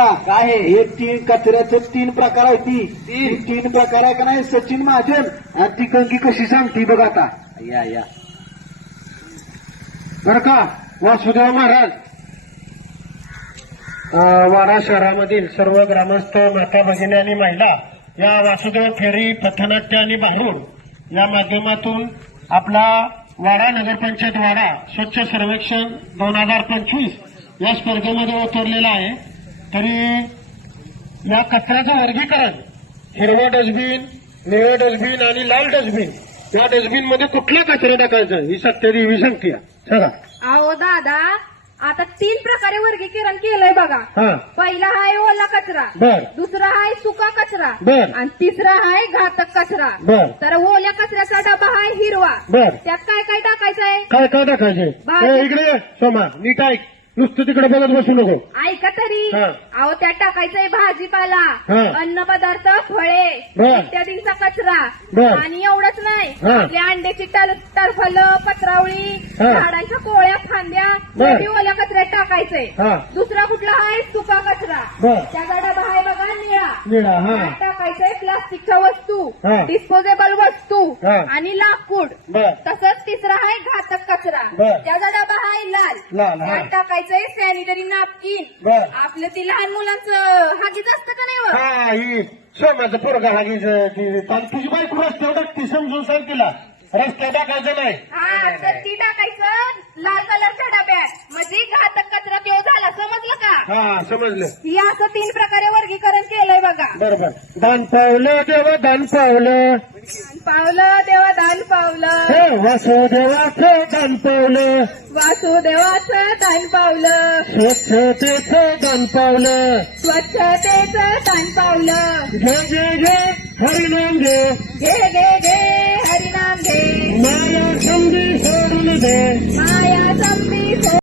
हे तीन कचऱ्याचं तीन प्रकार आहे ती. तीन. प्रकार आहे का नाही? सचिन महाजन आणि ती कंकी कशी सांगती बघ आता. या या. बर का? वासुदेव महाराज. अं, वाडा शहरामधील सर्व ग्रामस्थ माता भगिनी आणि महिला या वासुदेव फेरी पथनाट्य आणि भारूड या माध्यमातून आपला वाडा नगरपंचायत वाडा स्वच्छ सर्वेक्षण दोन हजार पंचवीस या स्पर्धेमध्ये उतरलेला आहे. तरी या कचऱ्याचं वर्गीकरण हिरवं डस्टबिन निळं डस्टबिन आणि लाल डस्टबिन या डस्टबिनमध्ये कुठला कचरा टाकायचं? ही सत्यादेवी सांगते. चला. अहो दादा आता तीन प्रकारे वर्गीकरण केलंय बघा. हा. पहिला आहे ओला कचरा बर. दुसरा आहे सुका कचरा बर. आणि तिसरा आहे घातक कचरा. बर. तर ओल्या कचऱ्याचा डबा आहे हिरवा. बर. त्यात काय काय टाकायचं आहे काय काय टाकायचे भाजी. ए, इकडे सोमा नीट ऐक. नुसतं तिकडे बघत बसू नको ऐका तरी हा. अहो त्यात टाकायचंय भाजीपाला हा. अन्न पदार्थ फळे बर. इत्यादींचा कचरा बर. आणि एवढंच नाही हा. आपल्या अंड्याची टर टरफलं पत्रावळी हा. झाडांच्या कोळ्या फांद्या बर. ते ओल्या कचऱ्यात टाकायचंय हा दुसरा कुठला आहे सुका कचरा बर. त्याचा डबा आहे हा त्यात टाकायचंय प्लास्टिकच्या वस्तू हा. डिस्पोजेबल वस्तू हा. आणि लाकूड बर तसंच तिसरा आहे घातक कचरा बर. त्याचा डबा आहे लाल लाल, हा. त्यात टाकायचंय सॅनिटरी नापकिन बर. आपलं ती लहान मुलांचं हागीच असतं का नाही व? हा ही सोमाचं पोरगा हागीच तुझी बायको रस्त्यावर टाकते समजून सांग तिला रस्त्यावर टाकायचं नाही हा तर ती टाकायचं लाल कलरच्या डब्यात म्हणजे घातक कचरा तो झाला समजलं का हा समजलं. ही असं तीन प्रकारे वर्गीकरण केलंय बघा. बरोबर दान पावलं देवा दान पावलं. पावलं देवा दान पावलं. हे वासुदेवाचं दान पावलं. वासुदेवाचं दान पावलं. स्वच्छतेचं दान पावलं. स्वच्छतेचं दान पावलं. घे घे घे हरिनाम घे. घे घे घे हरिनाम घे. माया संधी सोडून दे.